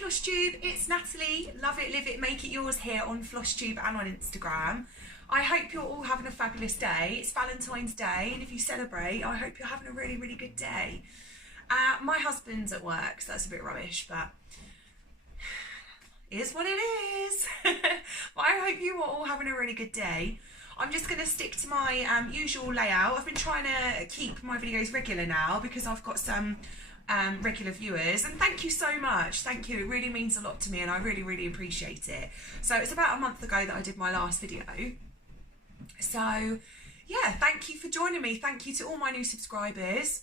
Flosstube, it's Natalie. Love it, live it, make it yours here on Flosstube and on Instagram. I hope you're all having a fabulous day. It's Valentine's Day, and if you celebrate, I hope you're having a really, really good day. My husband's at work, so that's a bit rubbish, but it is what it is. But I hope you are all having a really good day. I'm just going to stick to my usual layout. I've been trying to keep my videos regular now because I've got some regular viewers, and thank you so much. Thank you, it really means a lot to me and I really, really appreciate it. So it's about a month ago that I did my last video. So yeah, thank you for joining me. Thank you to all my new subscribers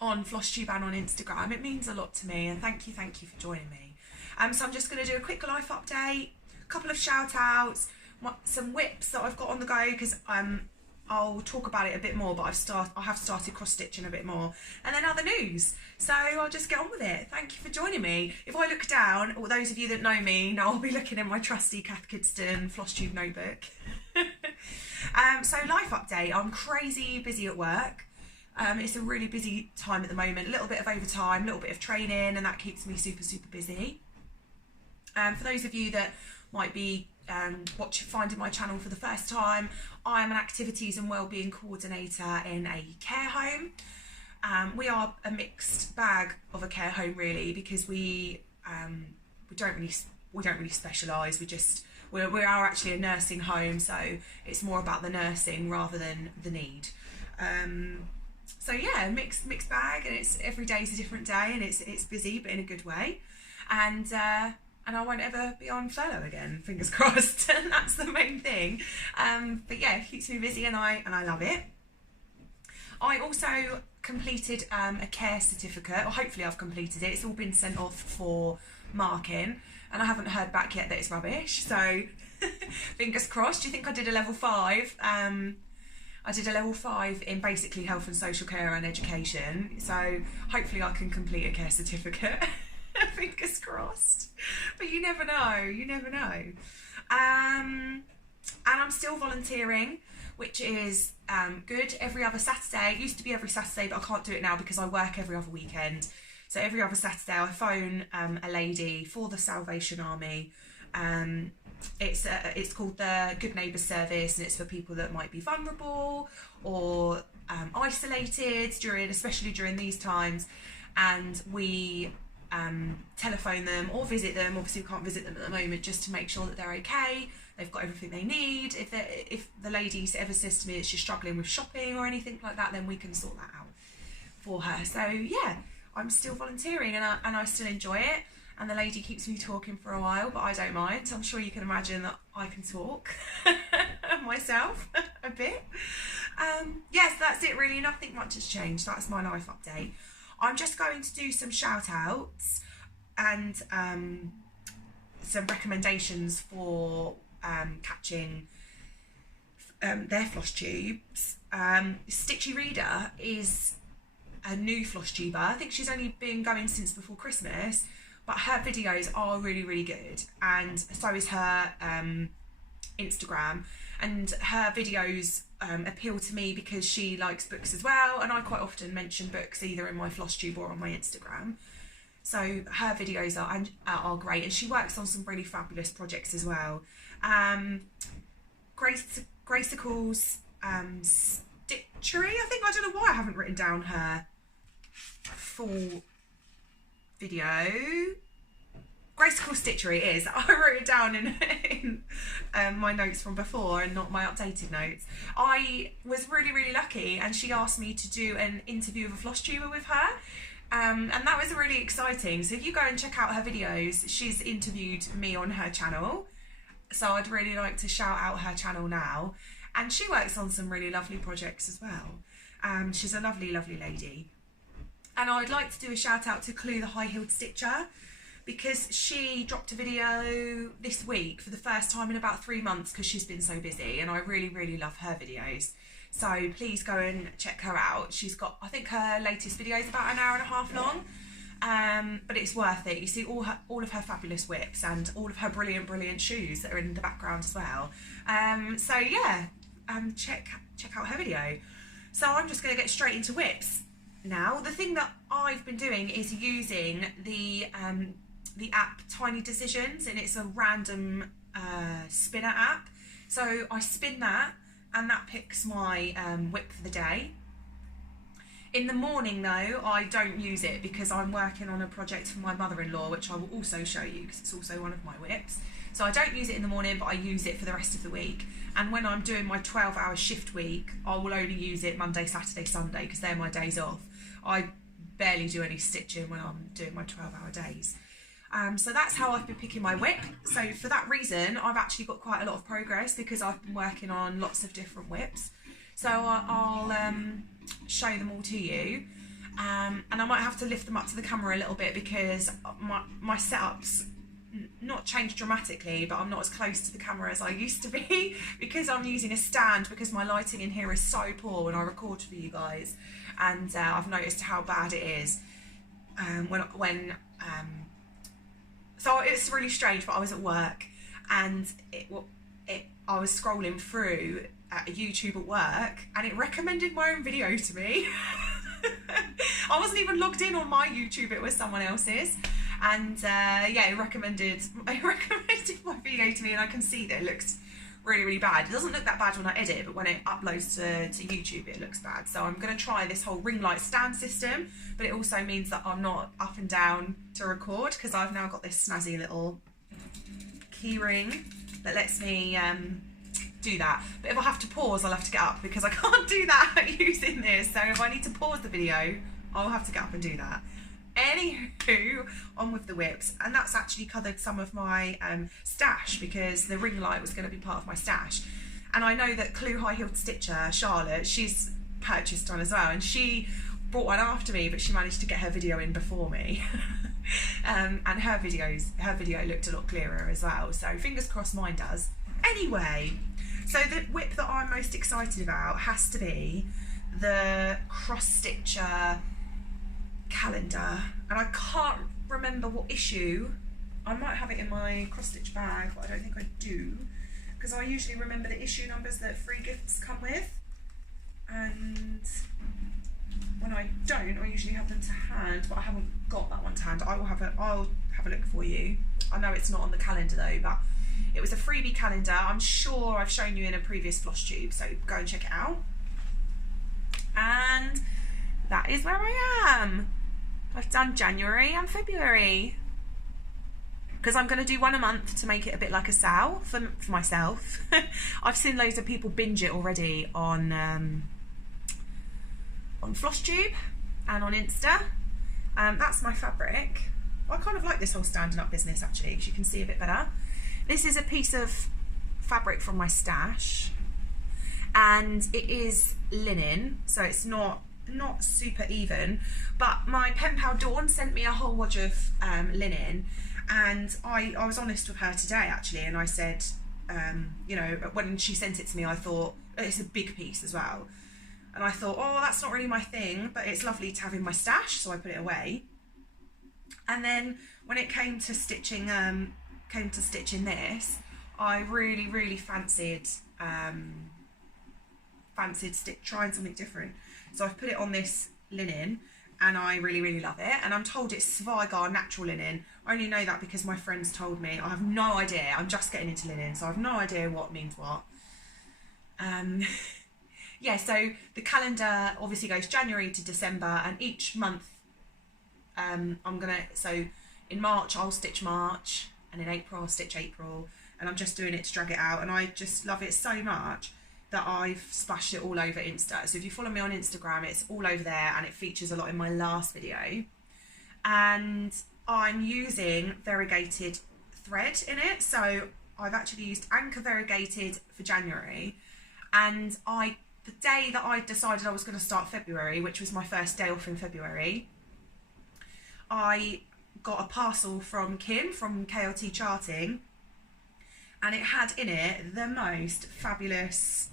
on Flosstube and on Instagram. It means a lot to me, and thank you for joining me. So I'm just going to do a quick life update, a couple of shout outs, some whips that I've got on the go, because I'll talk about it a bit more, but I have started cross stitching a bit more, and then other news. So I'll just get on with it. Thank you for joining me. If I look down, or those of you that know me know, I'll be looking at my trusty Cath Kidston Flosstube notebook. So life update, I'm crazy busy at work. It's a really busy time at the moment, a little bit of overtime, a little bit of training, and that keeps me super, super busy. For those of you that might be finding my channel for the first time, I am an activities and wellbeing coordinator in a care home. We are a mixed bag of a care home, really, because we don't really specialise. We are actually a nursing home, so it's more about the nursing rather than the need. So yeah, mixed bag, and it's every day is a different day, and it's busy but in a good way, and I won't ever be on furlough again, fingers crossed. And that's the main thing. But yeah, it keeps me busy, and I love it. I also completed a care certificate, or hopefully I've completed it. It's all been sent off for marking, and I haven't heard back yet that it's rubbish. So fingers crossed. Do you think I did a level 5? I did a level 5 in basically health and social care and education. So hopefully I can complete a care certificate. Fingers crossed. But you never know, you never know. And I'm still volunteering, which is good, every other Saturday. It used to be every Saturday, but I can't do it now because I work every other weekend. So every other Saturday I phone a lady for the Salvation Army. It's called the Good Neighbours Service, and it's for people that might be vulnerable or isolated especially during these times. And we telephone them or visit them. Obviously we can't visit them at the moment, just to make sure that they're okay, they've got everything they need. If the lady ever says to me that she's struggling with shopping or anything like that, then we can sort that out for her. So yeah, I'm still volunteering, and I still enjoy it, and the lady keeps me talking for a while, but I don't mind. I'm sure you can imagine that I can talk myself a bit. Yes, that's it really, nothing much has changed. That's my life update. I'm just going to do some shout outs and some recommendations for catching their floss tubes. Stitchy Reader is a new floss tuber. I think she's only been going since before Christmas, but her videos are really, really good, and so is her Instagram, and her videos appeal to me because she likes books as well, and I quite often mention books either in my floss tube or on my Instagram. So her videos are great, and she works on some really fabulous projects as well. Gracicles'Stitchery, I think. I don't know why I haven't written down her full video. Gracicles'Stitchery it is. I wrote it down in my notes from before and not my updated notes. I was really, really lucky, and she asked me to do an interview of a floss tuber with her, and that was really exciting. So if you go and check out her videos, she's interviewed me on her channel, so I'd really like to shout out her channel now. And she works on some really lovely projects as well. She's a lovely, lovely lady. And I'd like to do a shout out to CLU the High-Heeled Stitcher, because she dropped a video this week for the first time in about 3 months, because she's been so busy, and I really, really love her videos. So please go and check her out. She's got, I think her latest video is about an hour and a half long, but it's worth it. You see all of her fabulous whips and all of her brilliant, brilliant shoes that are in the background as well. So yeah, check out her video. So I'm just going to get straight into whips now. The thing that I've been doing is using the the app Tiny Decisions, and it's a random spinner app. So I spin that, and that picks my whip for the day. In the morning though, I don't use it because I'm working on a project for my mother-in-law, which I will also show you because it's also one of my whips. So I don't use it in the morning, but I use it for the rest of the week. And when I'm doing my 12-hour shift week, I will only use it Monday, Saturday, Sunday, because they're my days off. I barely do any stitching when I'm doing my 12-hour days. So that's how I've been picking my whip. So for that reason, I've actually got quite a lot of progress because I've been working on lots of different whips. So I'll show them all to you. And I might have to lift them up to the camera a little bit because my setup's not changed dramatically, but I'm not as close to the camera as I used to be because I'm using a stand, because my lighting in here is so poor when I record for you guys, and I've noticed how bad it is so it's really strange, but I was at work and I was scrolling through YouTube at work and it recommended my own video to me. I wasn't even logged in on my YouTube, it was someone else's. And yeah, it recommended my video to me, and I can see that it looks really, really bad. It doesn't look that bad when I edit, but when it uploads to YouTube, it looks bad. So I'm going to try this whole ring light stand system, but it also means that I'm not up and down to record because I've now got this snazzy little key ring that lets me do that. But if I have to pause, I'll have to get up because I can't do that using this. So if I need to pause the video, I'll have to get up and do that. Anywho, on with the whips, and that's actually covered some of my stash because the ring light was going to be part of my stash. And I know that CLU High heeled stitcher Charlotte, she's purchased one as well, and she bought one after me, but she managed to get her video in before me. And her video looked a lot clearer as well, so fingers crossed mine does. Anyway, so the whip that I'm most excited about has to be the cross stitcher calendar, and I can't remember what issue. I might have it in my cross stitch bag, but I don't think I do because I usually remember the issue numbers that free gifts come with, and when I don't, I usually have them to hand, but I haven't got that one to hand. I'll have a look for you. I know it's not on the calendar though, but it was a freebie calendar. I'm sure I've shown you in a previous Flosstube, so go and check it out. And that is where I am. I've done January and February because I'm going to do one a month to make it a bit like a sale for myself. I've seen loads of people binge it already on Flosstube and on Insta. That's my fabric. I kind of like this whole standing up business actually because you can see a bit better. This is a piece of fabric from my stash, and it is linen, so it's not super even, but my pen pal Dawn sent me a whole wad of linen, and I was honest with her today actually, and I said, you know, when she sent it to me, I thought it's a big piece as well, and I thought, oh, that's not really my thing, but it's lovely to have in my stash, so I put it away. And then when it came to stitching this, I really fancied trying something different. So I've put it on this linen, and I really love it. And I'm told it's Svigar natural linen. I only know that because my friends told me. I have no idea. I'm just getting into linen, so I have no idea what means what. Yeah, so the obviously goes January to December, and each month so in March I'll stitch March, and in April I'll stitch April, and I'm just doing it to drag it out, and I just love it so much that I've splashed it all over Insta. So if you follow me on Instagram, it's all over there, and it features a lot in my last video. And I'm using variegated thread in it, so I've actually used Anchor variegated for January, and the day that I decided I was going to start February, which was my first day off in February, I got a parcel from Kim from KLT Charting, and it had in it the most fabulous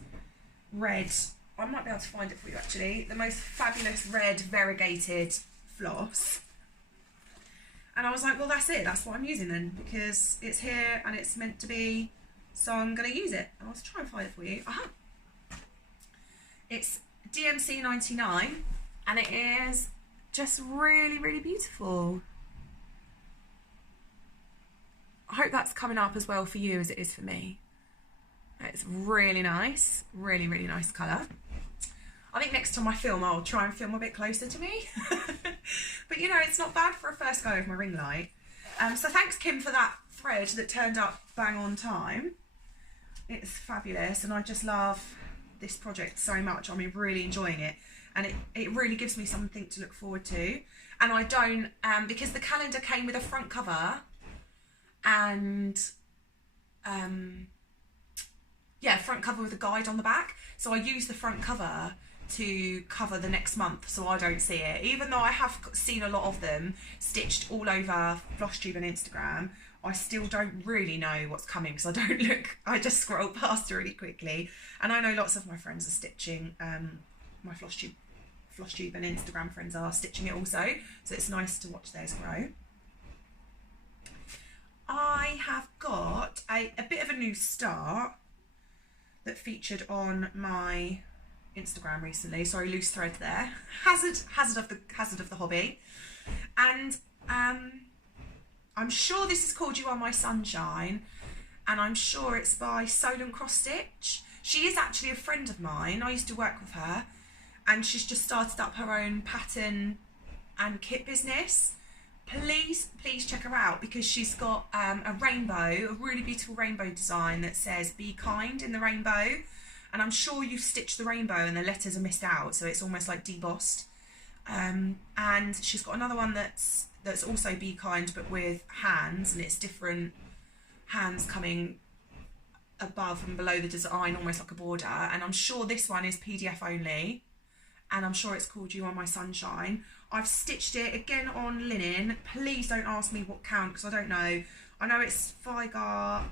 red, I might be able to find it for you actually, the most fabulous red variegated floss. And I was like, well, that's it, that's what I'm using then, because it's here and it's meant to be, so I'm going to use it. And I'll try and find it for you. Aha! It's DMC 99, and it is just really beautiful. I hope that's coming up as well for you as it is for me. It's really nice, really, really nice colour. I think next time I film, I'll try and film a bit closer to me. But you know, it's not bad for a first go of my ring light. So thanks, Kim, for that thread that turned up bang on time. It's fabulous, and I just love this project so much. I'm really enjoying it, and it really gives me something to look forward to. And I don't, because the calendar came with a front cover and yeah, front cover with a guide on the back. So I use the front cover to cover the next month so I don't see it. Even though I have seen a lot of them stitched all over Flosstube and Instagram, I still don't really know what's coming because I don't look, I just scroll past really quickly. And I know lots of my friends are stitching, my Flosstube and Instagram friends are stitching it also, so it's nice to watch theirs grow. I have got a bit of a new start that featured on my Instagram recently. Sorry, loose thread there. Hazard of the hobby, and I'm sure this is called You Are My Sunshine, and I'm sure it's by Solent Stitch. She is actually a friend of mine. I used to work with her, and she's just started up her own pattern and kit business. Please check her out because she's got a rainbow, a really beautiful rainbow design that says "Be kind" in the rainbow, and I'm sure you've stitched the rainbow and the letters are missed out, so it's almost like debossed. And she's got another one that's also "Be kind" but with hands, and it's different hands coming above and below the design, almost like a border. And I'm sure this one is PDF only, and I'm sure it's called You Are My Sunshine. I've stitched it again on linen. Please don't ask me what count because I don't know. I know it's Figar,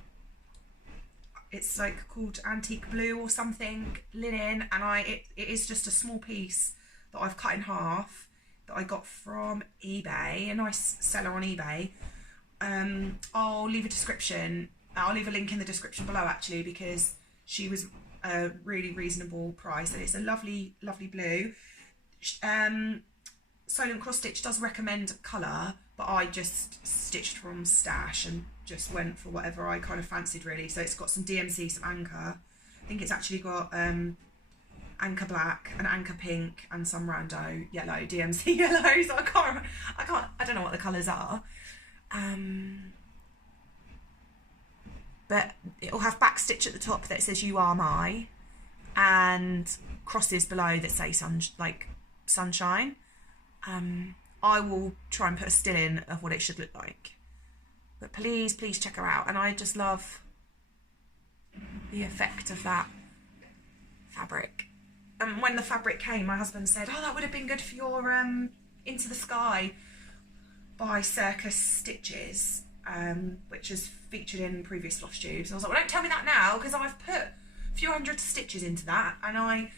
it's like called Antique Blue or something, linen, and it is just a small piece that I've cut in half that I got from eBay, a nice seller on eBay. I'll leave a description. I'll leave a link in the description below actually, because she was a really reasonable price, and it's a lovely blue. Solent Stitch does recommend colour, but I just stitched from stash and just went for whatever I kind of fancied really. So it's got some DMC, some Anchor. I think it's actually got Anchor Black and Anchor Pink and some rando yellow, DMC yellow. So I don't know what the colours are. But it'll have back stitch at the top that says "You Are My," and crosses below that say sunshine. I will try and put a still in of what it should look like. But please check her out. And I just love the effect of that fabric. And when the fabric came, my husband said, "Oh, that would have been good for your Into the Sky by Circus Stitches," which is featured in previous Flosstubes. And I was like, well, don't tell me that now, because I've put a few hundred stitches into that, and I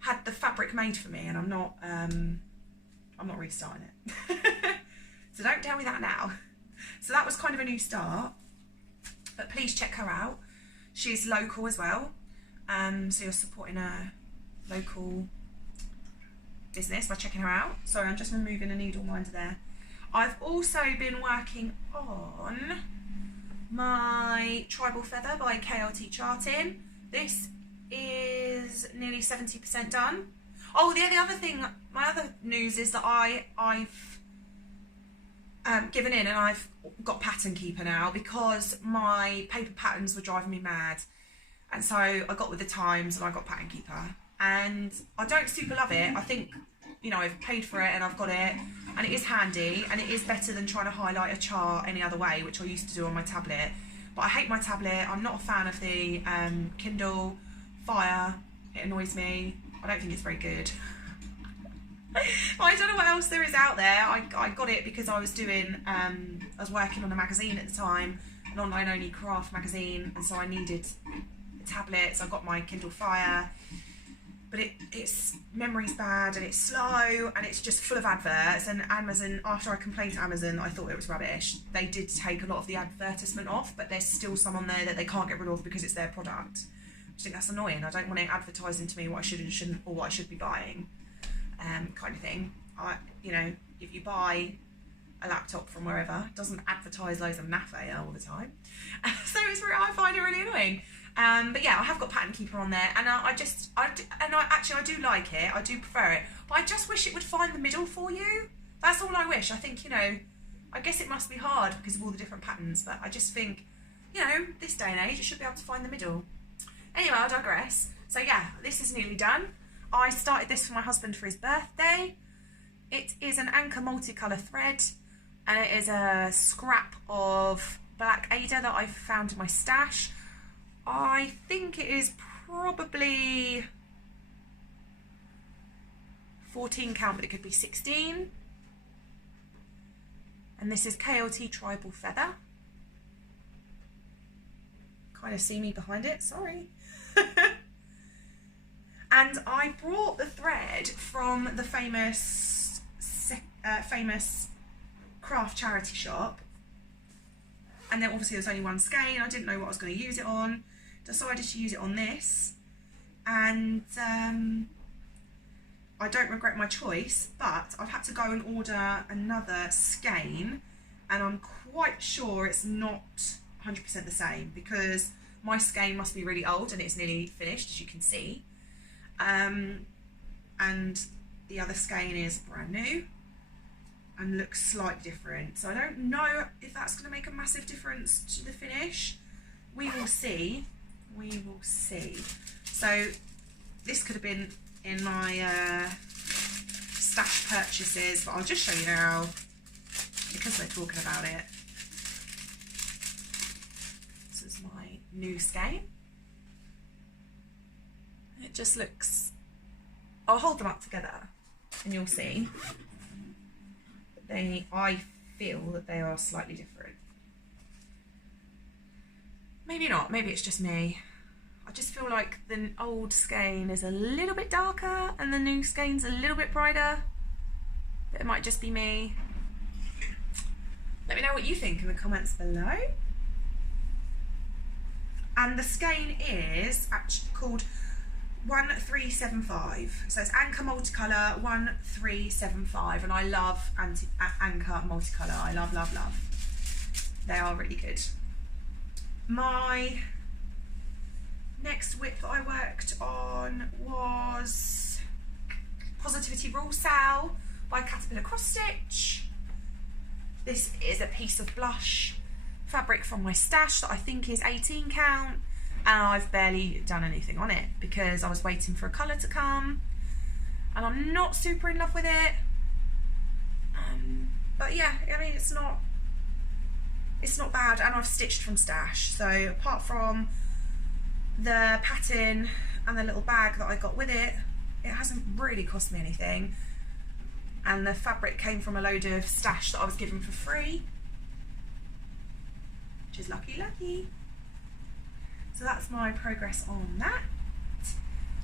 had the fabric made for me, and I'm not restarting it. So don't tell me that now. So that was kind of a new start, but please check her out. She's local as well, so you're supporting a local business by checking her out. Sorry, I'm just removing a needle minder there. I've also been working on my Tribal Feather by KLT Charting. This is nearly 70% done. Oh, the other thing, my other news is that I've given in, and I've got Pattern Keeper now because my paper patterns were driving me mad. And so I got with the times and I got Pattern Keeper. And I don't super love it. I think, you know, I've paid for it and I've got it, and it is handy, and it is better than trying to highlight a chart any other way, which I used to do on my tablet. But I hate my tablet. I'm not a fan of the Kindle Fire. It annoys me. I don't think it's very good. I don't know what else there is out there. I got it because I was doing, I was working on a magazine at the time, an online only craft magazine, and so I needed a tablet, so I got my Kindle Fire. But its memory's bad, and it's slow, and it's just full of adverts. And Amazon, after I complained to Amazon, I thought it was rubbish. They did take a lot of the advertisement off, but there's still some on there that they can't get rid of because it's their product. I think that's annoying. I don't want it advertising to me what I should and shouldn't, or what I should be buying, kind of thing. You know, if you buy a laptop from wherever. It doesn't advertise loads of naff all the time. So I find it really annoying. But yeah, I have got Pattern Keeper on there, and I do like it. I do prefer it, but I just wish it would find the middle for you. That's all I wish. I think, you know, I guess it must be hard because of all the different patterns, but I just think, you know, this day and age, it should be able to find the middle. Anyway, I digress. So yeah, this is nearly done. I started this for my husband for his birthday. It is an Anchor multicolour thread, and it is a scrap of black Ada that I've found in my stash. I think it is probably 14 count, but it could be 16. And this is KLT Tribal Feather. Kind of see me behind it, sorry. And I brought the thread from the famous craft charity shop. And then obviously there's only one skein. I didn't know what I was going to use it on. Decided to use it on this. And I don't regret my choice, but I've had to go and order another skein, and I'm quite sure it's not 100% the same, because my skein must be really old and it's nearly finished, as you can see. And the other skein is brand new and looks slightly different. So I don't know if that's going to make a massive difference to the finish. We will see. We will see. So this could have been in my stash purchases, but I'll just show you now because we're talking about it. This is my new skein. It just looks, I'll hold them up together and you'll see. I feel that they are slightly different. Maybe not, maybe it's just me. I just feel like the old skein is a little bit darker and the new skein's a little bit brighter. But it might just be me. Let me know what you think in the comments below. And the skein is actually called 1375. So it's Anchor Multicolour 1375. And I love Anchor Multicolour. I love, love, love. They are really good. My next whip that I worked on was Positivity Rule Sal by Caterpillar Cross Stitch. This is a piece of blush fabric from my stash that I think is 18 count, and I've barely done anything on it because I was waiting for a colour to come and I'm not super in love with it. But yeah, I mean, it's not bad, and I've stitched from stash, so apart from the pattern and the little bag that I got with it, it hasn't really cost me anything, and the fabric came from a load of stash that I was given for free, which is lucky. So that's my progress on that.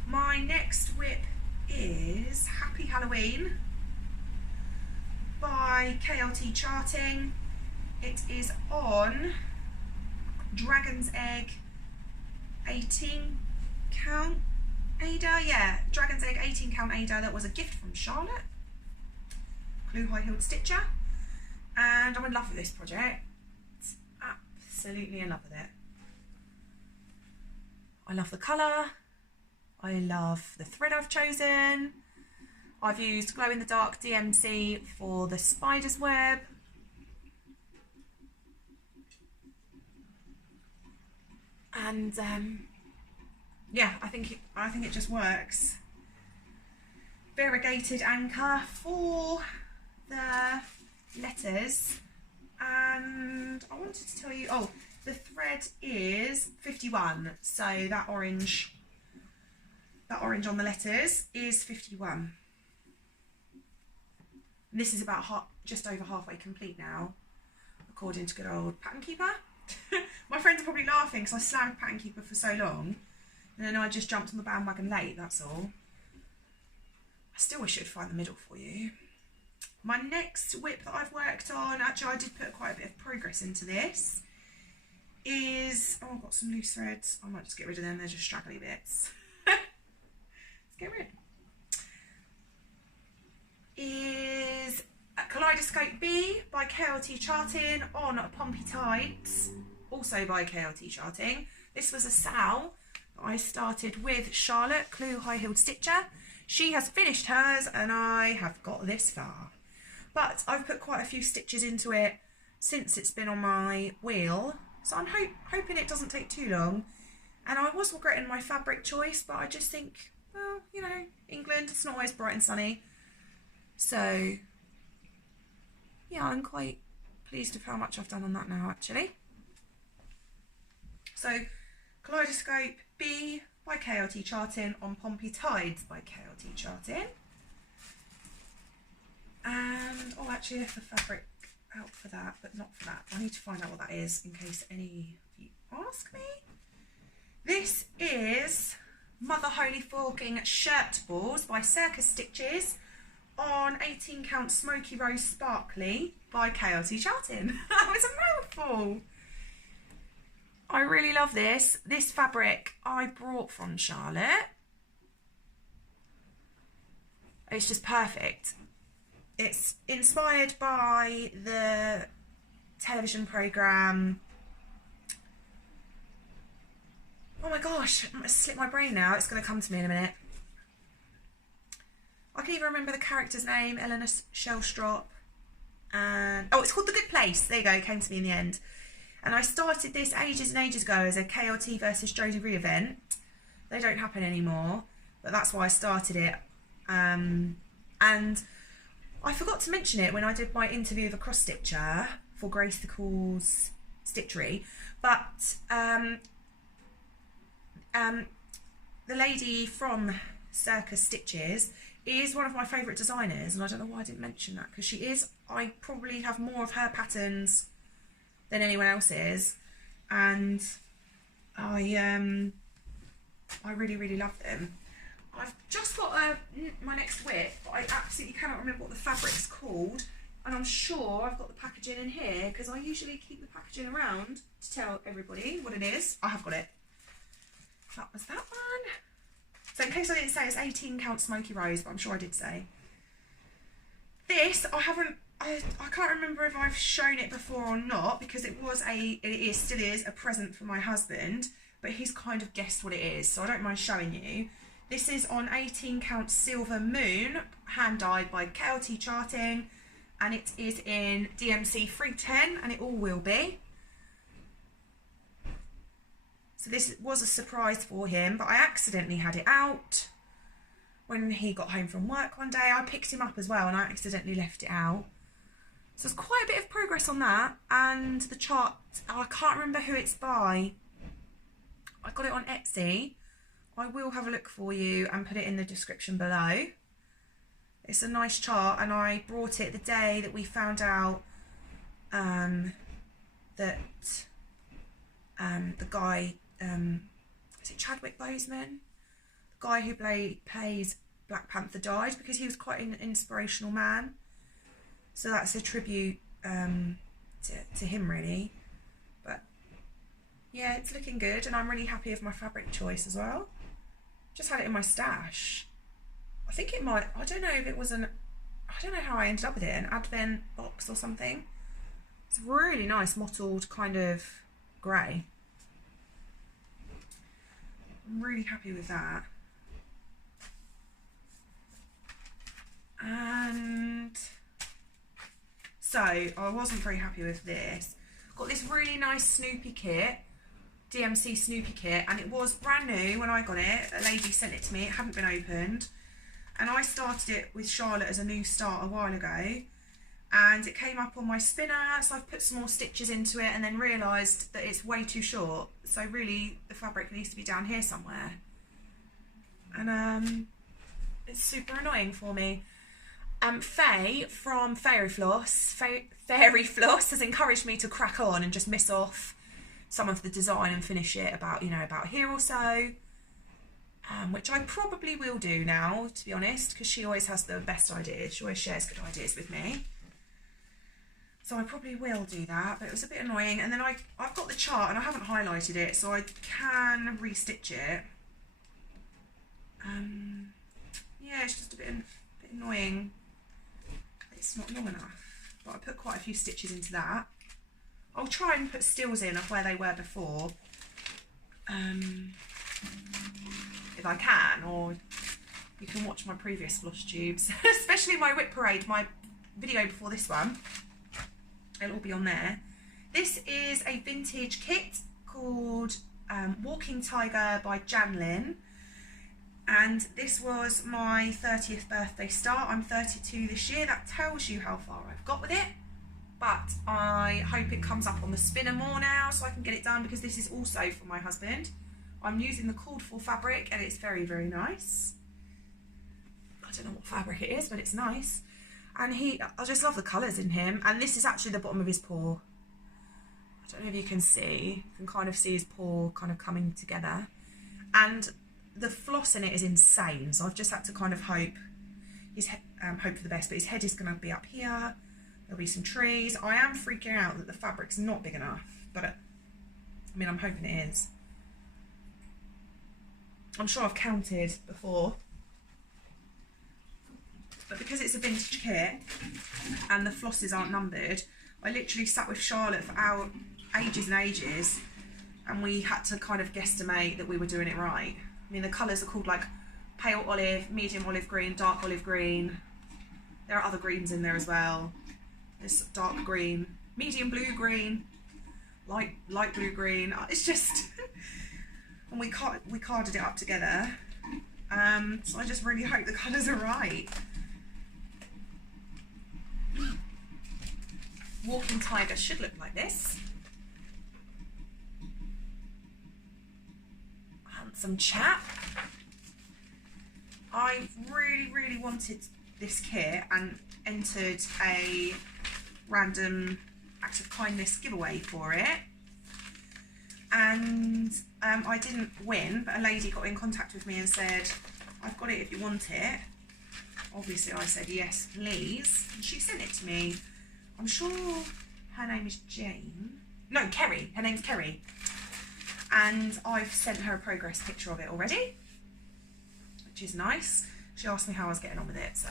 My next whip is Happy Halloween by KLT Charting. It is on Dragon's Egg 18 count Ada, yeah, Dragon's Egg 18 count Ada. That was a gift from Charlotte, CLU High Stitcher, and I'm in love with this project. Absolutely in love with it. I love the colour, I love the thread I've chosen. I've used glow in the dark DMC for the spider's web. And yeah, I think it just works. Variegated anchor for the letters, and I wanted to tell you, oh, the thread is 51, so that orange on the letters is 51. And this is about just over halfway complete now, according to good old Pattern Keeper. My friends are probably laughing because I slammed Pattern Keeper for so long, and then I just jumped on the bandwagon late, that's all. I still wish it would find the middle for you. My next whip that I've worked on, actually I did put quite a bit of progress into this, is, oh, I've got some loose threads. I might just get rid of them, they're just straggly bits. Let's get rid. Is Kaleidoscope B by KLT Charting on Pompey Tides, also by KLT Charting. This was a sale that I started with Charlotte, CLU High Stitcher. She has finished hers and I have got this far. But I've put quite a few stitches into it since it's been on my wheel, so I'm hoping it doesn't take too long. And I was regretting my fabric choice, but I just think, well, you know, England, it's not always bright and sunny. So yeah, I'm quite pleased with how much I've done on that now, actually. So, Kaleidoscope B by KLT Charting on Pompey Tides by KLT Charting. And, oh, actually, I left the fabric out for that, but not for that. I need to find out what that is in case any of you ask me. This is Mother Holy Forking Shirt Balls by Circus Stitches on 18 count Smoky Rose Sparkly by KLT Charting. That was a mouthful. I really love this. This fabric I brought from Charlotte. It's just perfect. It's inspired by the television programme. Oh my gosh, I'm going to slip my brain now. It's going to come to me in a minute. I can even remember the character's name, Eleanor Shellstrop. And oh, it's called The Good Place. There you go, it came to me in the end. And I started this ages and ages ago as a KLT versus Jodie Ree event. They don't happen anymore, but that's why I started it. And I forgot to mention it when I did my interview of a cross stitcher for Gracicles'Stitchery, but the lady from Circus Stitches is one of my favourite designers, and I don't know why I didn't mention that, because she is. I probably have more of her patterns than anyone else's, and I really love them. I've just got my next whip, but I absolutely cannot remember what the fabric's called, and I'm sure I've got the packaging in here because I usually keep the packaging around to tell everybody what it is. I have got it. That was that one. So in case I didn't say, it's 18 count Smoky Rose, but I'm sure I did say. This, I can't remember if I've shown it before or not, because it still is a present for my husband, but he's kind of guessed what it is, so I don't mind showing you. This is on 18 count Silver Moon, hand dyed by KLT Charting, and it is in DMC 310, and it all will be. So this was a surprise for him, but I accidentally had it out when he got home from work one day. I picked him up as well and I accidentally left it out. So there's quite a bit of progress on that. And the chart, I can't remember who it's by. I got it on Etsy. I will have a look for you and put it in the description below. It's a nice chart, and I brought it the day that we found out that the guy, is it Chadwick Boseman? The guy who plays Black Panther died, because he was quite an inspirational man. So that's a tribute to him, really. But yeah, it's looking good, and I'm really happy with my fabric choice as well. Just had it in my stash. I think it might, I don't know if it was I don't know how I ended up with it, an advent box or something. It's really nice mottled kind of grey. I'm really happy with that. And so I wasn't very happy with this. Got this really nice Snoopy kit, DMC Snoopy kit, and it was brand new when I got it. A lady sent it to me, it hadn't been opened. And I started it with Charlotte as a new start a while ago. And it came up on my spinner, so I've put some more stitches into it and then realised that it's way too short. So really the fabric needs to be down here somewhere. And it's super annoying for me. Faye from Fairy Floss has encouraged me to crack on and just miss off some of the design and finish it about here or so. Which I probably will do now, to be honest, because she always has the best ideas. She always shares good ideas with me. So I probably will do that, but it was a bit annoying. And then I've got the chart and I haven't highlighted it, so I can re-stitch it. Yeah, it's just a bit annoying. It's not long enough. but I put quite a few stitches into that. I'll try and put stills in of where they were before, if I can, or you can watch my previous Flosstubes, especially my whip parade, my video before this one. It'll all be on there. This is a vintage kit called Walking Tiger by Janlin, and this was my 30th birthday start. I'm 32 this year. That tells you how far I've got with it, but I hope it comes up on the spinner more now so I can get it done, because this is also for my husband. I'm using the called for fabric and it's very, very nice. I don't know what fabric it is, but it's nice. And I just love the colours in him. And this is actually the bottom of his paw. I don't know if you can see. You can kind of see his paw kind of coming together. And the floss in it is insane. So I've just had to kind of hope for the best. But his head is going to be up here. There'll be some trees. I am freaking out that the fabric's not big enough. But I mean, I'm hoping it is. I'm sure I've counted before. But because it's a vintage kit and the flosses aren't numbered, I literally sat with Charlotte for ages and ages, and we had to kind of guesstimate that we were doing it right. I mean, the colours are called like pale olive, medium olive green, dark olive green. There are other greens in there as well. There's dark green, medium blue green, light blue green. It's just, and we carded it up together. So I just really hope the colours are right. Walking Tiger should look like this. Handsome chap. I really wanted this kit and entered a random act of kindness giveaway for it. And I didn't win, but a lady got in contact with me and said, I've got it if you want it. Obviously I said yes please, and she sent it to me. I'm sure her name is Jane. No, Kerry. Her name's Kerry. And I've sent her a progress picture of it already, which is nice. She asked me how I was getting on with it, so.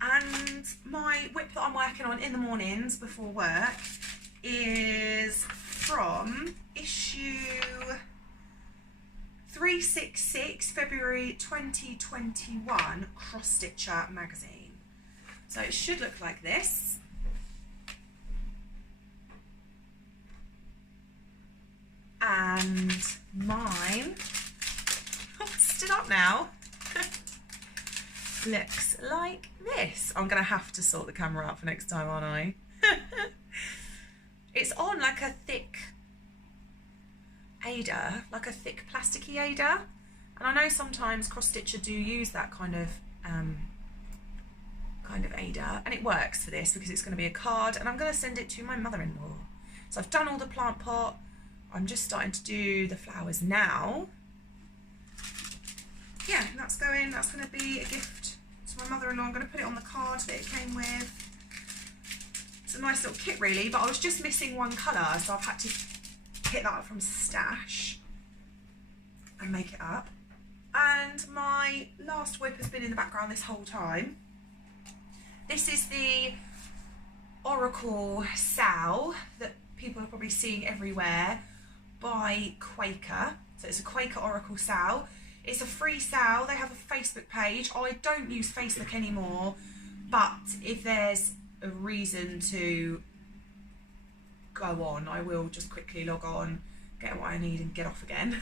And my whip that I'm working on in the mornings before work is from issue 366, February 2021, Cross Stitcher magazine. So it should look like this. And mine, stood up now, looks like this. I'm gonna have to sort the camera out for next time, aren't I? It's on like a thick Ada, like a thick plasticky Ada, and I know sometimes cross stitcher do use that kind of Ada, and it works for this because it's going to be a card, and I'm going to send it to my mother-in-law. So I've done all the plant pot. I'm just starting to do the flowers now. Yeah, that's going to be a gift to my mother-in-law. I'm going to put it on the card that it came with. It's a nice little kit really, but I was just missing one colour, so I've had to hit that up from stash and make it up. And my last whip has been in the background this whole time. This is the Oracle SAL that people are probably seeing everywhere by Quaker. So it's a Quaker Oracle SAL. It's a free SAL. They have a Facebook page. I don't use Facebook anymore, but if there's a reason to go on, I will just quickly log on, get what I need and get off again.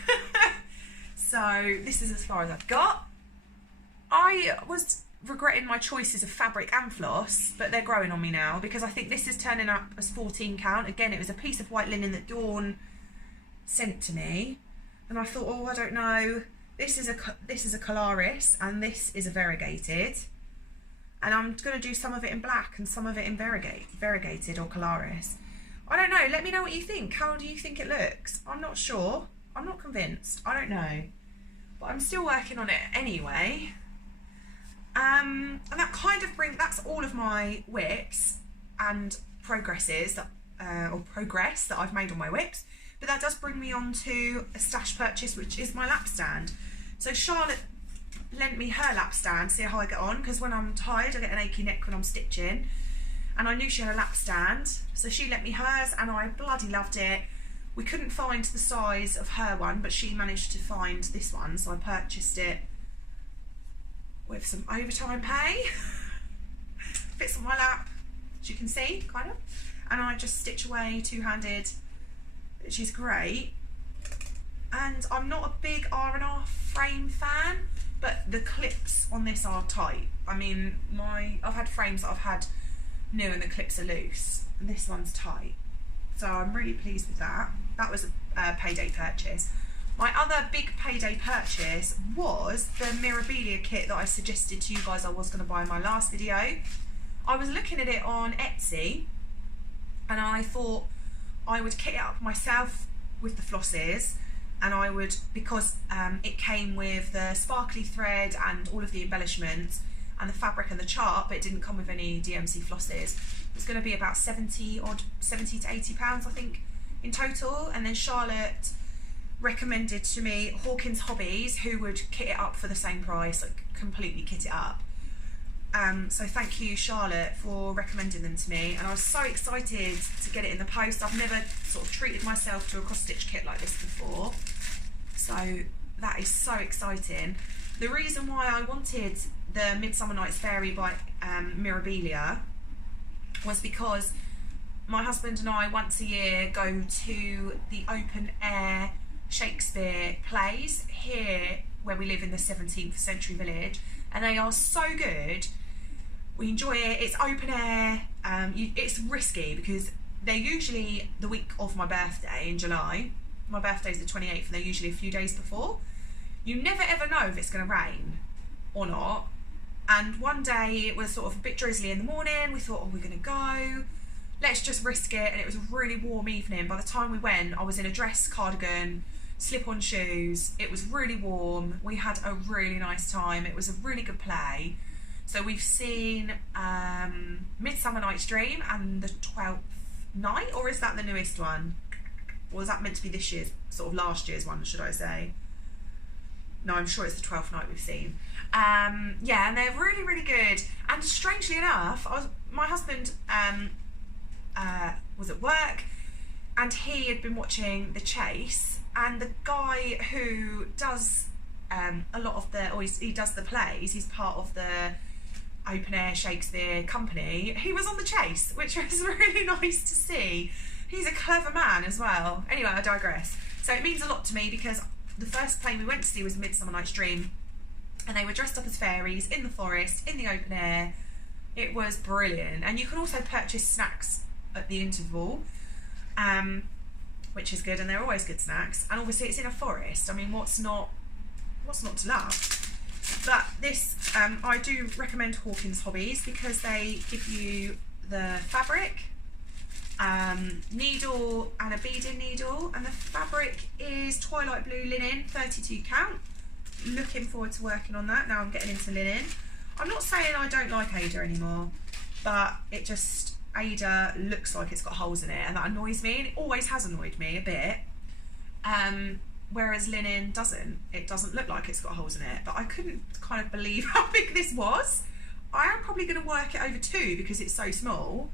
So this is as far as I've got. I was regretting my choices of fabric and floss, but they're growing on me now because I think this is turning up as 14 count. Again, it was a piece of white linen that Dawn sent to me, and I thought, oh, I don't know, this is a Colaris and this is a variegated, and I'm going to do some of it in black and some of it in variegated or Colaris. I don't know, let me know what you think. How do you think it looks? I'm not sure, I'm not convinced, I don't know, but I'm still working on it anyway. And that kind of that's all of my whips and progresses that, or progress that I've made on my whips. But that does bring me on to a stash purchase, which is my lap stand. So Charlotte lent me her lap stand, see how I get on, because when I'm tired I get an achy neck when I'm stitching. and I knew she had a lap stand, so she lent me hers and I bloody loved it. We couldn't find the size of her one, but she managed to find this one, so I purchased it with some overtime pay. Fits on my lap, as you can see, kind of. And I just stitch away two-handed, which is great. And I'm not a big R&R frame fan, but the clips on this are tight. I mean, I've had frames that I've had new and the clips are loose, and this one's tight. So I'm really pleased with that. That was a payday purchase. My other big payday purchase was the Mirabilia kit that I suggested to you guys I was going to buy in my last video. I was looking at it on Etsy and I thought I would kit it up myself with the flosses, and I would, because it came with the sparkly thread and all of the embellishments and the fabric and the chart, but it didn't come with any DMC flosses. It was going to be about 70 to 80 pounds, I think, in total. And then Charlotte recommended to me Hawkins Hobbies, who would kit it up for the same price, like completely kit it up. So thank you, Charlotte, for recommending them to me, and I was so excited to get it in the post. I've never sort of treated myself to a cross-stitch kit like this before, so that is so exciting. The reason why I wanted the Midsummer Night's Fairy by Mirabilia was because my husband and I once a year go to the open air Shakespeare plays here where we live in the 17th century village, and they are so good. We enjoy it. It's open air. It's risky because they're usually the week of my birthday in July. My birthday's the 28th and they're usually a few days before. You never ever know if it's going to rain or not. And one day it was sort of a bit drizzly in the morning. We thought, oh, we're going to go. Let's just risk it. And it was a really warm evening. By the time we went, I was in a dress, cardigan, slip-on shoes. It was really warm. We had a really nice time. It was a really good play. So we've seen Midsummer Night's Dream and the 12th Night, or is that the newest one? Or is that meant to be this year's, sort of last year's one, should I say? No, I'm sure it's the 12th Night we've seen. Yeah, and they're really, really good. And strangely enough, my husband was at work and he had been watching The Chase, and the guy who does a lot of the, or he does the plays, he's part of the open air Shakespeare company, he was on The Chase, which was really nice to see. He's a clever man as well. Anyway, I digress. So it means a lot to me because the first play we went to see was Midsummer Night's Dream, and they were dressed up as fairies in the forest, in the open air. It was brilliant. And you can also purchase snacks at the interval, which is good, and they're always good snacks. And obviously it's in a forest. I mean, what's not to love? But this, I do recommend Hawkins Hobbies because they give you the fabric, needle and a beading needle, and the fabric is Twilight Blue linen, 32 count. Looking forward to working on that. Now I'm getting into linen. I'm not saying I don't like Ada anymore, but it just, Ada looks like it's got holes in it, and that annoys me, and it always has annoyed me a bit. Whereas linen doesn't. It doesn't look like it's got holes in it, but I couldn't kind of believe how big this was. I am probably going to work it over two because it's so small.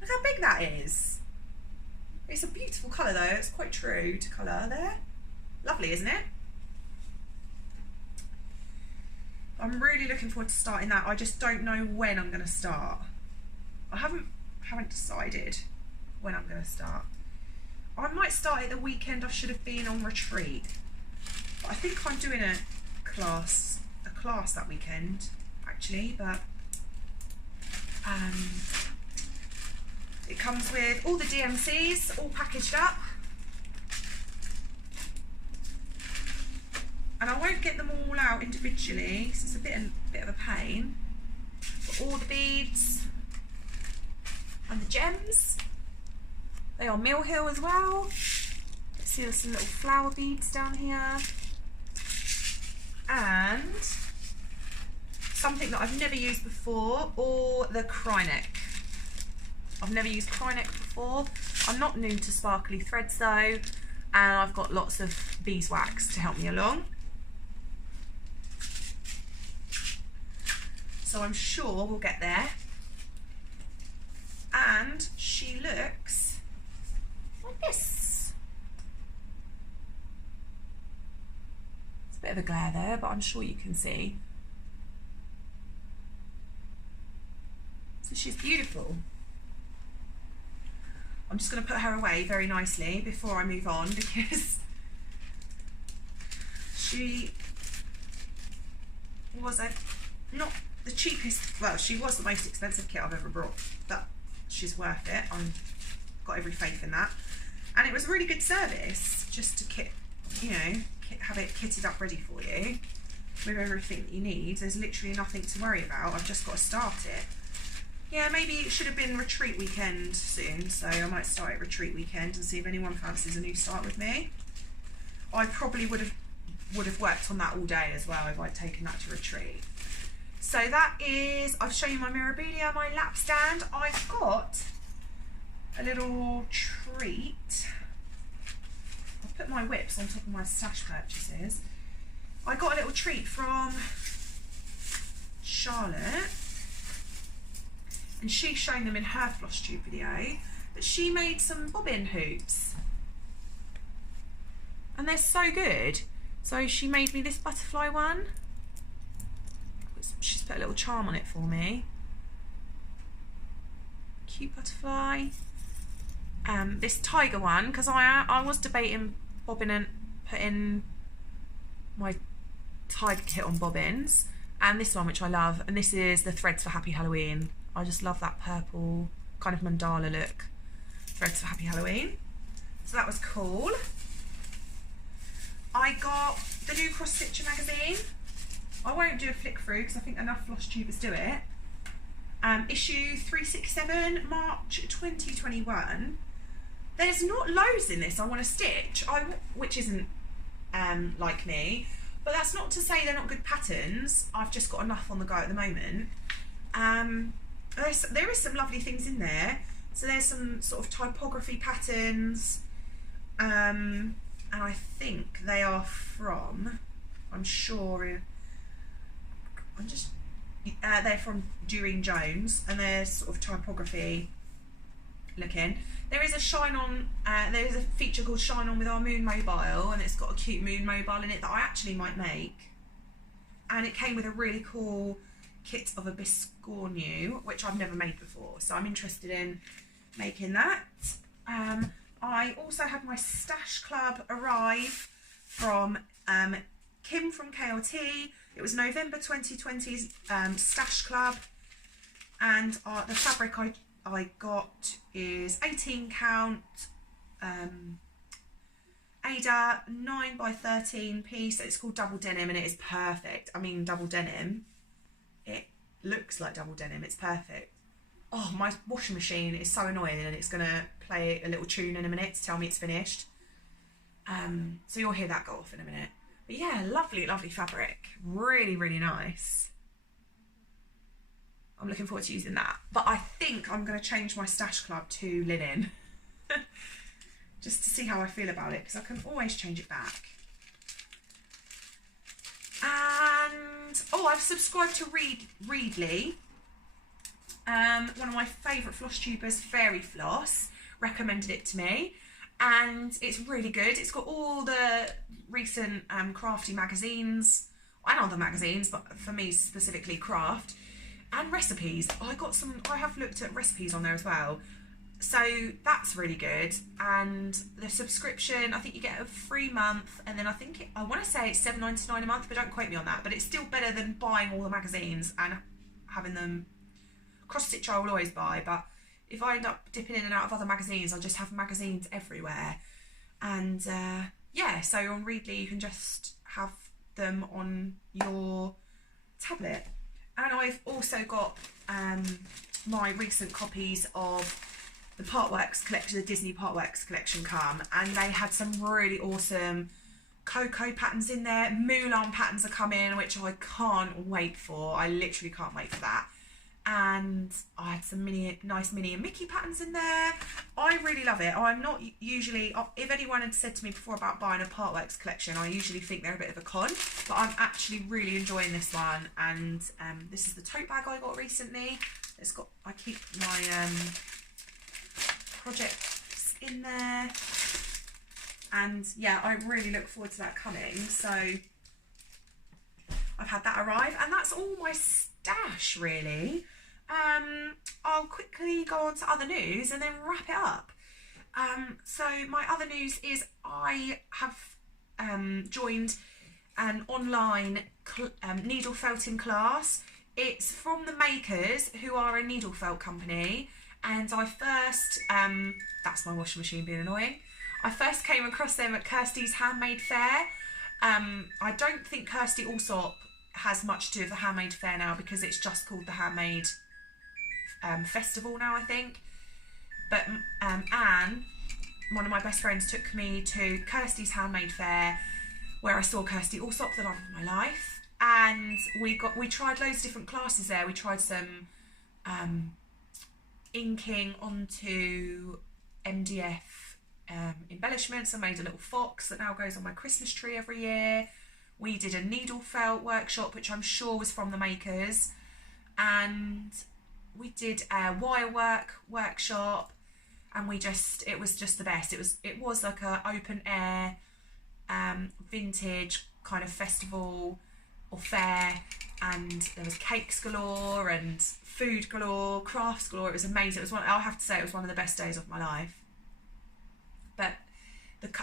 Look how big that is. It's a beautiful colour though. It's quite true to colour there. Lovely, isn't it? I'm really looking forward to starting that. I just don't know when I'm going to start. I haven't decided when I'm going to start. I might start it the weekend I should have been on retreat. But I think I'm doing a class that weekend actually, but it comes with all the DMCs all packaged up. And I won't get them all out individually, so it's a bit of a pain. But all the beads and the gems, they are Mill Hill as well. Let's see, there's some little flower beads down here. And something that I've never used before, or the Kryneck. I've never used Kryneck before. I'm not new to sparkly threads though, and I've got lots of beeswax to help me along. So I'm sure we'll get there. and she looks like this. It's a bit of a glare there, but I'm sure you can see. So she's beautiful. I'm just going to put her away very nicely before I move on, because she was not the cheapest, well, she was the most expensive kit I've ever brought, but she's worth it. I've got every faith in that. And it was a really good service, just to kit, you know, have it kitted up ready for you with everything that you need. There's literally nothing to worry about. I've just got to start it. Yeah, maybe it should have been retreat weekend soon, so I might start at retreat weekend and see if anyone fancies a new start with me. I probably would have worked on that all day as well if I'd taken that to retreat. So that is, I've shown you my Mirabilia, my lap stand. I've got a little treat. I'll put my whips on top of my stash purchases. I got a little treat from Charlotte, and she's shown them in her Flosstube video, but she made some bobbin hoops. And they're so good. So she made me this butterfly one. She's put a little charm on it for me. Cute butterfly. This tiger one, because I was debating bobbin and putting my tiger kit on bobbins, and this one, which I love, and this is the Threads for Happy Halloween. I just love that purple kind of mandala look. Threads for Happy Halloween. So that was cool. I got the new Cross Stitcher magazine. I won't do a flick through because I think enough Flosstubers do it. Issue 367, March 2021. There's not loads in this I want to stitch, which isn't like me, but that's not to say they're not good patterns. I've just got enough on the go at the moment. There is some lovely things in there. So there's some sort of typography patterns, and I think they are from, I'm sure, they're from Doreen Jones, and they're sort of typography looking. There is a there is a feature called Shine On with Our Moon Mobile, and it's got a cute moon mobile in it that I actually might make. And it came with a really cool kit of a biscornu, which I've never made before, so I'm interested in making that. I also had my Stash Club arrive from Kim from KLT. It was November 2020's Stash Club, and the fabric I got is 18 count Ada 9x13 piece. It's called double denim, and it is perfect. I mean, double denim, it looks like double denim, it's perfect. Oh, my washing machine is so annoying, and it's gonna play a little tune in a minute to tell me it's finished. So you'll hear that go off in a minute. But yeah, lovely, lovely fabric. Really, really nice. I'm looking forward to using that. But I think I'm going to change my Stash Club to linen. Just to see how I feel about it, because I can always change it back. And, oh, I've subscribed to Readly. One of my favourite Flosstubers, Fairy Floss, recommended it to me. And it's really good. It's got all the recent Crafty magazines, and other magazines, but for me specifically Craft, and recipes. I have looked at recipes on there as well. So that's really good. And the subscription, I think you get a free month, and then I want to say it's $7.99 a month, but don't quote me on that. But it's still better than buying all the magazines and having them. Cross Stitch I will always buy, but if I end up dipping in and out of other magazines, I'll just have magazines everywhere. And yeah, so on Readly you can just have them on your tablet. And I've also got my recent copies of the Partworks collection, the Disney Partworks collection come, and they had some really awesome Coco patterns in there. Mulan patterns are coming, which I can't wait for. I literally can't wait for that. And I had some nice Minnie and Mickey patterns in there. I really love it. I'm not usually, if anyone had said to me before about buying a Partworks collection, I usually think they're a bit of a con, but I'm actually really enjoying this one. And this is the tote bag I got recently. It's got, I keep my projects in there. And yeah, I really look forward to that coming. So I've had that arrive, and that's all my stash really. I'll quickly go on to other news and then wrap it up. So my other news is I have joined an online needle felting class. It's from the Makers, who are a needle felt company, and I first, that's my washing machine being annoying. I first came across them at Kirsty's Handmade Fair. I don't think Kirsty Allsop has much to do with the Handmade Fair now, because it's just called the Handmade Festival now, I think. But Anne, one of my best friends, took me to Kirsty's Handmade Fair, where I saw Kirsty Allsop, the love of my life, and we tried loads of different classes there. We tried some inking onto MDF embellishments. I made a little fox that now goes on my Christmas tree every year. We did a needle felt workshop, which I'm sure was from the Makers, and we did a wire work workshop, and it was just the best. It was like a open air vintage kind of festival or fair, and there was cakes galore and food galore, crafts galore. It was amazing. I'll have to say it was one of the best days of my life. But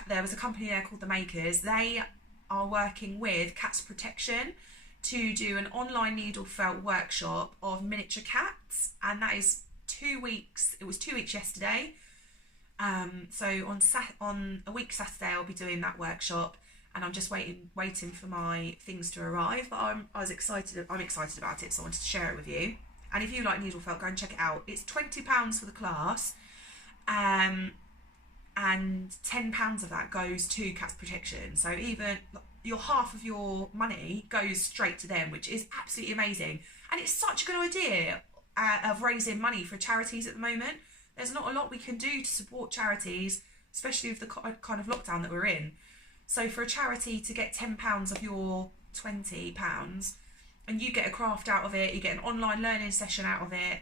there was a company there called the Makers. They are working with Cats Protection to do an online needle felt workshop of miniature cats, and that is 2 weeks. It was 2 weeks yesterday. So on a week Saturday I'll be doing that workshop, and I'm just waiting for my things to arrive. But I'm excited about it, so I wanted to share it with you. And if you like needle felt, go and check it out. It's £20 for the class, and £10 of that goes to Cats Protection. So even half of your money goes straight to them, which is absolutely amazing. And it's such a good idea of raising money for charities at the moment. There's not a lot we can do to support charities, especially with the kind of lockdown that we're in. So for a charity to get £10 of your £20, and you get a craft out of it, you get an online learning session out of it,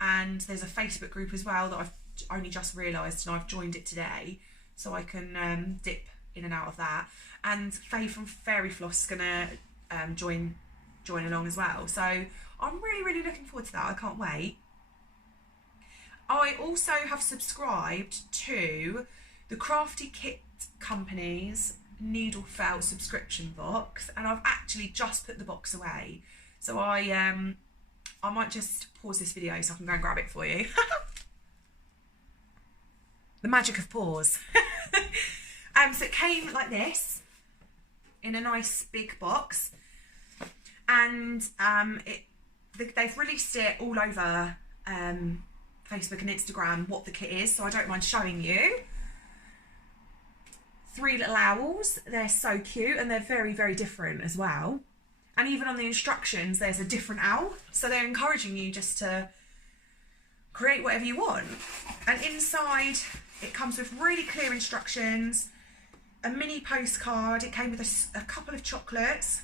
and there's a Facebook group as well that I've only just realised, and I've joined it today, so I can dip in and out of that. And Faye from Fairy Floss is gonna join along as well. So I'm really looking forward to that. I can't wait. I also have subscribed to the Crafty Kit Company's needle felt subscription box, and I've actually just put the box away. So I might just pause this video so I can go and grab it for you. The magic of pause. So it came like this in a nice big box, and they've released it all over Facebook and Instagram what the kit is, so I don't mind showing you. 3 little owls. They're so cute, and they're very different as well. And even on the instructions there's a different owl, so they're encouraging you just to create whatever you want. And inside it comes with really clear instructions, a mini postcard. It came with a couple of chocolates,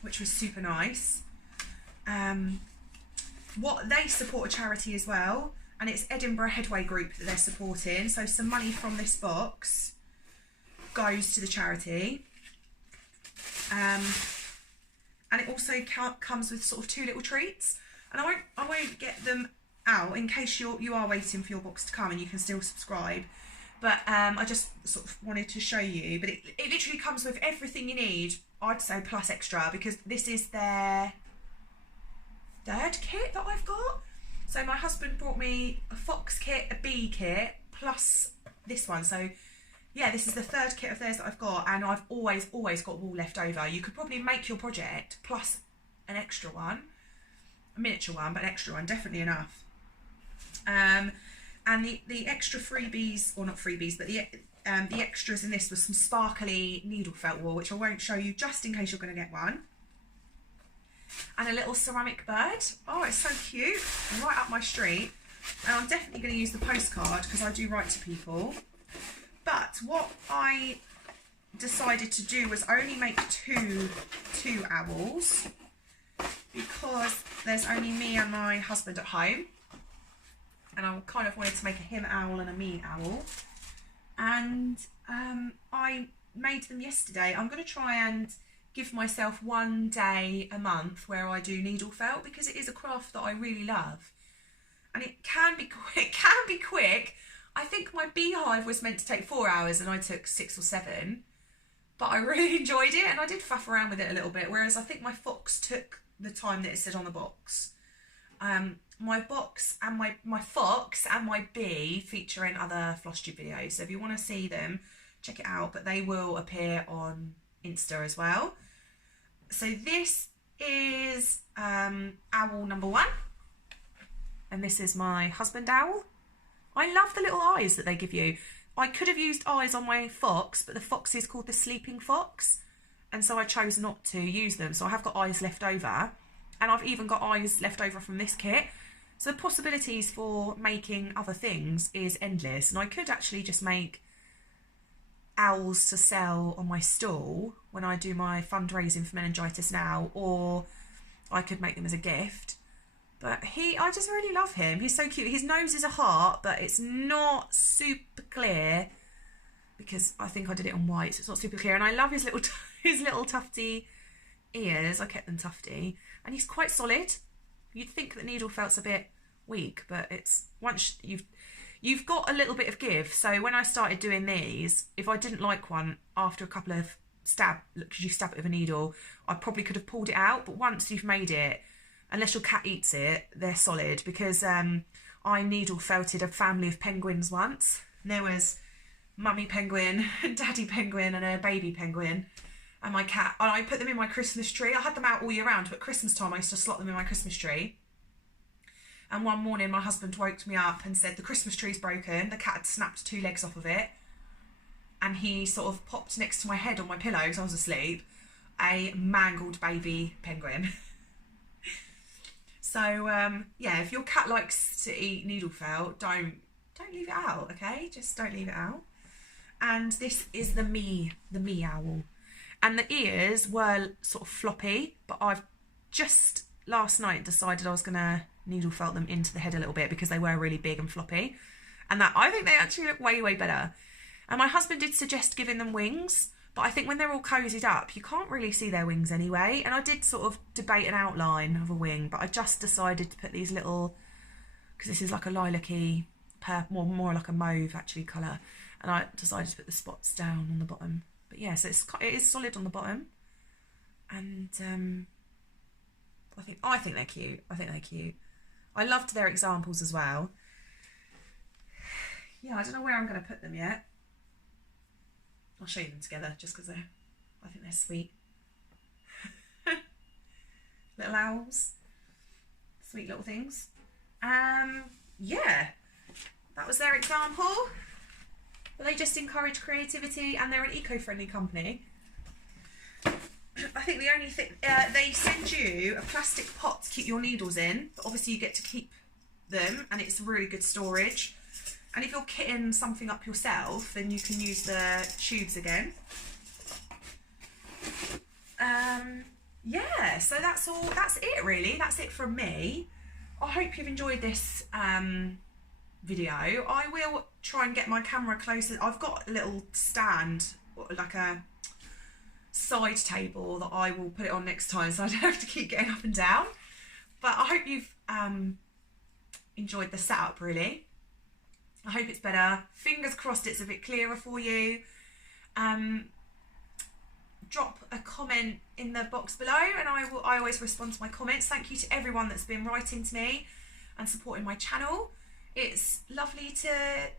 which was super nice. What they support a charity as well, and it's Edinburgh Headway Group that they're supporting, so some money from this box goes to the charity. And it also comes with sort of 2 little treats, and I won't get them out in case you are waiting for your box to come and you can still subscribe, but I just sort of wanted to show you. But it literally comes with everything you need, I'd say, plus extra, because this is their 3rd kit that I've got. So my husband brought me a fox kit, a bee kit, plus this one. So yeah, this is the 3rd kit of theirs that I've got, and I've always got wool left over. You could probably make your project plus an extra one, a miniature one, but an extra one, definitely enough. And the extra freebies, or not freebies, but the extras in this was some sparkly needle felt wool, which I won't show you just in case you're going to get one. And a little ceramic bird. Oh, it's so cute, right up my street. And I'm definitely going to use the postcard because I do write to people. But what I decided to do was only make two owls, because there's only me and my husband at home. and I kind of wanted to make a him owl and a me owl, and I made them yesterday. I'm going to try and give myself one day a month where I do needle felt, because it is a craft that I really love, and it can be quick. I think my beehive was meant to take 4 hours and I took 6 or 7, but I really enjoyed it, and I did faff around with it a little bit, whereas I think my fox took the time that it said on the box. My box and my fox and my bee feature in other Flosstube videos, so if you want to see them, check it out, but they will appear on Insta as well. So this is owl number 1, and this is my husband owl. I love the little eyes that they give you. I could have used eyes on my fox, but the fox is called the sleeping fox, and so I chose not to use them. So I have got eyes left over, and I've even got eyes left over from this kit. So the possibilities for making other things is endless, and I could actually just make owls to sell on my stall when I do my fundraising for meningitis now, or I could make them as a gift. But I just really love him. He's so cute. His nose is a heart, but it's not super clear because I think I did it on white, so it's not super clear. And I love his little tufty ears. I kept them tufty, and he's quite solid. You'd think that needle felt's a bit weak, but it's once you've got a little bit of give. So when I started doing these, if I didn't like one after a couple of because you stab it with a needle, I probably could have pulled it out. But once you've made it, unless your cat eats it, they're solid, because I needle felted a family of penguins once. And there was mummy penguin, daddy penguin and a baby penguin, and my cat. And I put them in my Christmas tree. I had them out all year round, but at Christmas time I used to slot them in my Christmas tree. And one morning my husband woke me up and said the Christmas tree's broken. The cat had snapped 2 legs off of it, and he sort of popped next to my head on my pillow because I was asleep, a mangled baby penguin. So yeah, if your cat likes to eat needle felt, don't leave it out, okay? Just don't leave it out. And this is the me owl. And the ears were sort of floppy, but I've just last night decided I was going to needle felt them into the head a little bit because they were really big and floppy. And that I think they actually look way, way better. And my husband did suggest giving them wings, but I think when they're all cozied up, you can't really see their wings anyway. And I did sort of debate an outline of a wing, but I just decided to put these little, because this is like a lilac-y, more like a mauve actually colour. And I decided to put the spots down on the bottom. But yeah, so it is solid on the bottom. And I think they're cute. I think they're cute. I loved their examples as well. Yeah, I don't know where I'm going to put them yet. I'll show you them together just because I think they're sweet. Little owls. Sweet little things. Yeah, that was their example. But they just encourage creativity, and they're an eco-friendly company. I think the only thing, they send you a plastic pot to keep your needles in, but obviously you get to keep them, and it's really good storage. And if you're kitting something up yourself, then you can use the tubes again. Yeah, so that's it really. That's it from me. I hope you've enjoyed this video. I will try and get my camera closer. I've got a little stand, like a side table, that I will put it on next time so I don't have to keep getting up and down. But I hope you've enjoyed the setup really. I hope it's better. Fingers crossed it's a bit clearer for you. Drop a comment in the box below, and I always respond to my comments. Thank you to everyone that's been writing to me and supporting my channel. It's lovely to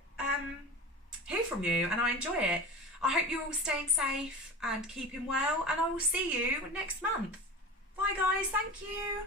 hear from you, and I enjoy it. I hope you're all staying safe and keeping well, and I will see you next month. Bye guys, thank you.